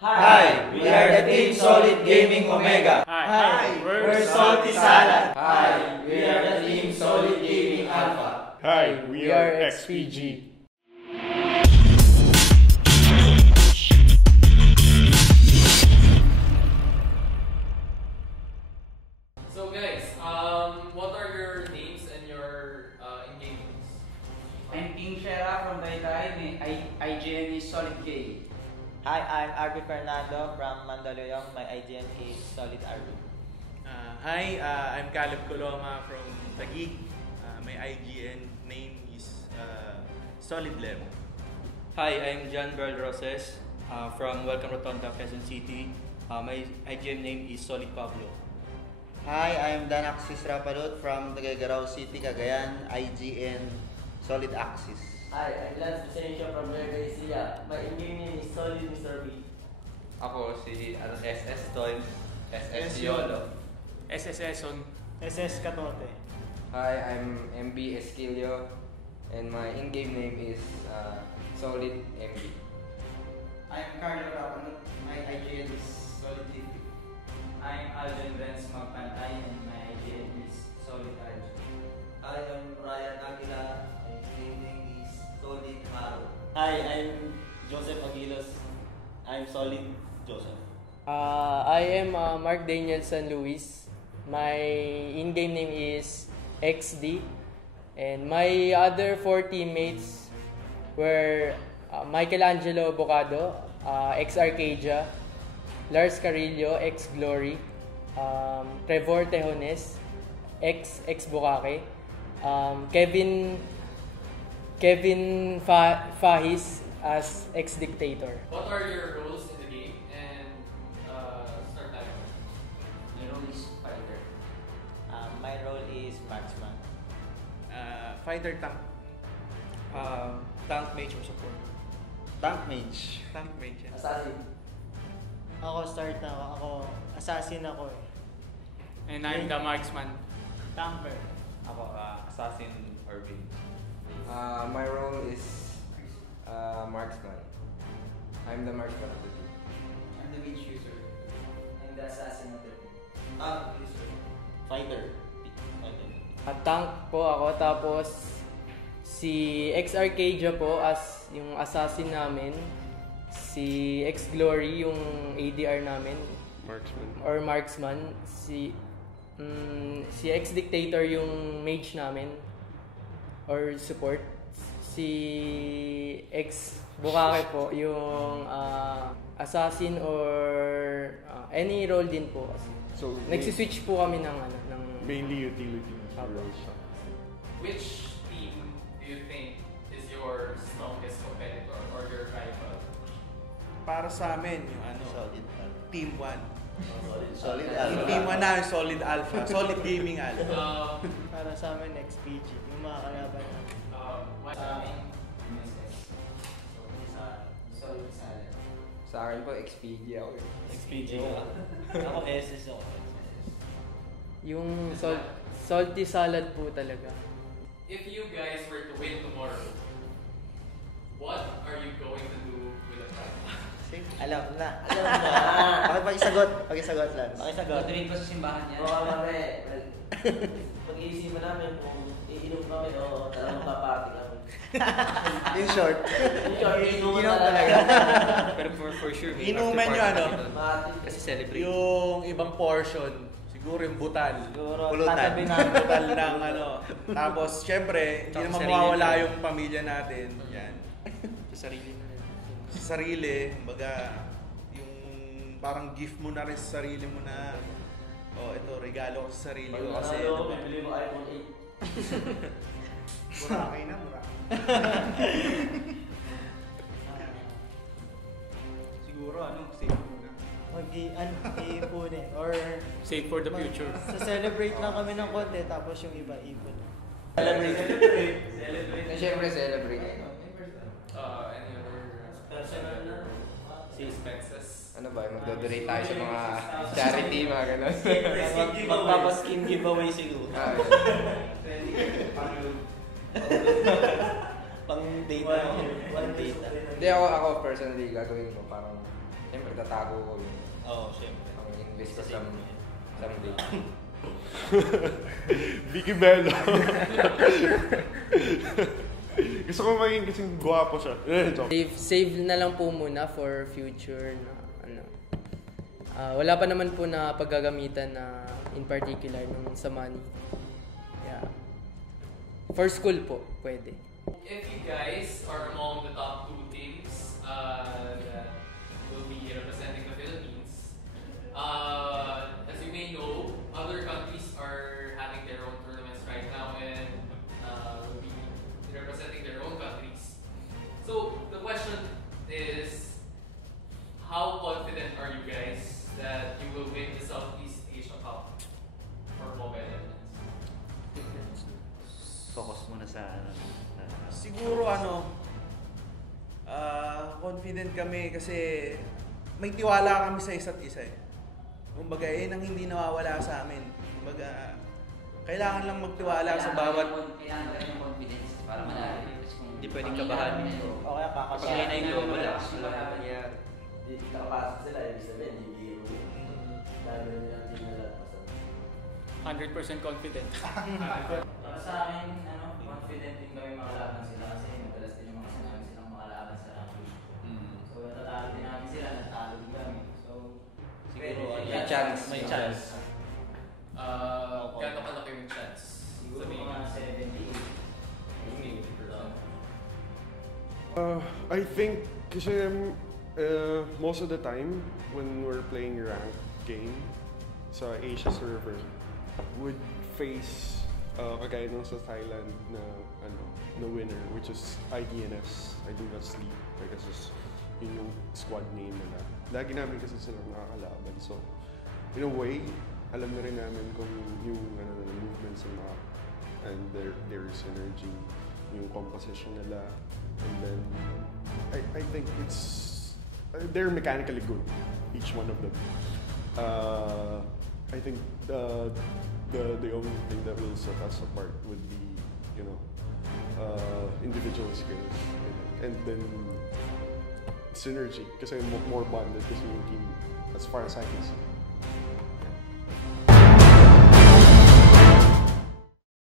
Hi, we are the Team Solid Gaming Omega. Hi, we're Salty Salad. Hi, we are the Team Solid Gaming Alpha. Hi, we are XPG. So guys, what are your names and your in-game names? I'm King Shera from Taytay. IGN is Solid K. Hi, I'm Arby Fernando from Mandaluyong. My IGN is Solid Arby. Hi, I'm Caleb Coloma from Taguig. My IGN name is Solid Lem. Hi, I'm John Berl Roses from Welcome Rotonda, Quezon City. My IGN name is Solid Pablo. Hi, I'm Dan Axis Rapalut from Tagaytay City, Cagayan. IGN Solid Axis. Hi, I'm Lance Vicencio from Nueva Ecija. My in-game name is Solid Mr. B. Ako si SS Toy, SS Yolo. SSS on SS Katote. Hi, I'm MB Esquilio and my in-game name is Solid MB. I'm Carlo Rapanut. My IGN is Solid TV. I'm Alden Benz Magpantay and my IGN is Solid RG. Hi, I'm Ryan Aguilar. My in-game name is Solid Maro. Hi, I'm Joseph Aguilos. I'm Solid Joseph. I am Mark Daniel San Luis. My in-game name is XD. And my other four teammates were Michelangelo Bocado, ex Arcadia, Lars Carillo, ex Glory, Trevor Tejones, ex Bukake, Kevin Fahis as ex Dictator. What are your roles in the game and start time? My role is fighter. My role is marksman. Fighter tank. Tank mage or support. Tank Mage. Tank mage. Yeah. Assassin. Ako start na ako. Ako assassin ako eh. and I'm the marksman. Tanker. Ako Assassin Irving. My role is marksman. I'm the marksman of the team. I'm the witch user. I'm the assassin of the team. User. Fighter. At tank po ako, tapos si ex Arcadia po as yung assassin namin, si ex Glory yung ADR namin, marksman, si ex Dictator yung mage namin or support, si ex Bukake po yung assassin or any role din po kasi. So Nagsiswitch po kami ng mainly utility roles. Which team do you think is your strongest competitor or your rival? Para sa amin, yung Solid Team 1. Solid Yung Alpha. Team 1 namin, Solid Alpha. Solid Gaming Alpha. Para sa amin, XPG. Yung mga kalaban namin. What? Sa akin, MSS. Solid Salad. Sa akin po, XPG ako. XPG ka. Ako SS ako. yung salty salad po talaga. If you guys were to win tomorrow, what are you going to do with the prize? Alam na. Pakisagot lang. Tutuwin ko sa simbahan niya. Oo, kami. Pag-iisipan namin kung iinom kami o talagang papati kami. In short. Iinom talaga. Pero for sure, Inuman nyo kasi celebrate. yung ibang portion, siguro yung butal. Pulutan. Tatabi namin. Butal ng Tapos, syempre, hindi Tsaka naman sarili mawawala na. yung pamilya natin. Yan. Sa sarili na rin. Sa sarili, baga, yung parang gift mo na rin sa sarili mo na, ito, regalo ko sa sarili ko kasi, bibili mo iPhone 8. Burakay na. Siguro safe muna. Mag-iipunin. Or Save for the future. celebrate lang kami ng konti, tapos yung iba ipon. Celebrate. Siyempre, celebrate. Any other Personal na. expenses? Ano ba, magdodonate tayo sa mga charity, mga gano'n. Magpapaskin giveaway siguro. Pang data. Hindi, ako personally gagawin ko parang, siyempre Itatago ko yun. Oo, syempre. Ang English ko someday. Vicky Bello. Gusto ko maging kasing gwapo siya. Save na lang po muna for future na ano. Wala pa naman po na paggagamitan na in particular nung sa money. Yeah. For school po, pwede. If you guys are among the top 2 teams that will be representing the Philippines, as you may know, other countries are having their own tournaments right now and will be representing their own countries. So the question is, how confident are you guys that you will win the Southeast Asia Cup for Mobile Legends? Focus muna sa Siguro confident kami kasi may tiwala kami sa isa't isa eh. Kumbaga, yun ang hindi nawawala sa amin. Kumbaga, kailangan lang magtiwala sa bawat... Kailangan rin ng confidence para manalo. Hindi pwedeng kabahan. O kaya Kapag ngayon na yung global, Wala mangyari. Di nakapasok sila, ibig sabihin, hindi biro yun. Dami nilang team na lahat. 100% confident. Para sa akin, confident din kami makalaban sila kasi madalas din yung mga sinabi silang makalaban sa ranking. So, natatalo din namin sila, natalo din kami. So, siguro may chance. May chance. Gano'n kalaki yung chance? Siguro mga 78. I think kasi most of the time when we're playing ranked game sa Asia server would face kagaya nung sa Thailand na winner, which is IDNS, I Do Not Sleep, because yun yung squad name nila. Lagi namin kasi silang nakakalaban, so in a way alam na rin namin kung yung movements ng mga and their synergy, yung composition nila, and then I think they're mechanically good, each one of them. I think the only thing that will set us apart would be, individual skills and then synergy, kasi more bonded kasi yung team as far as I can see.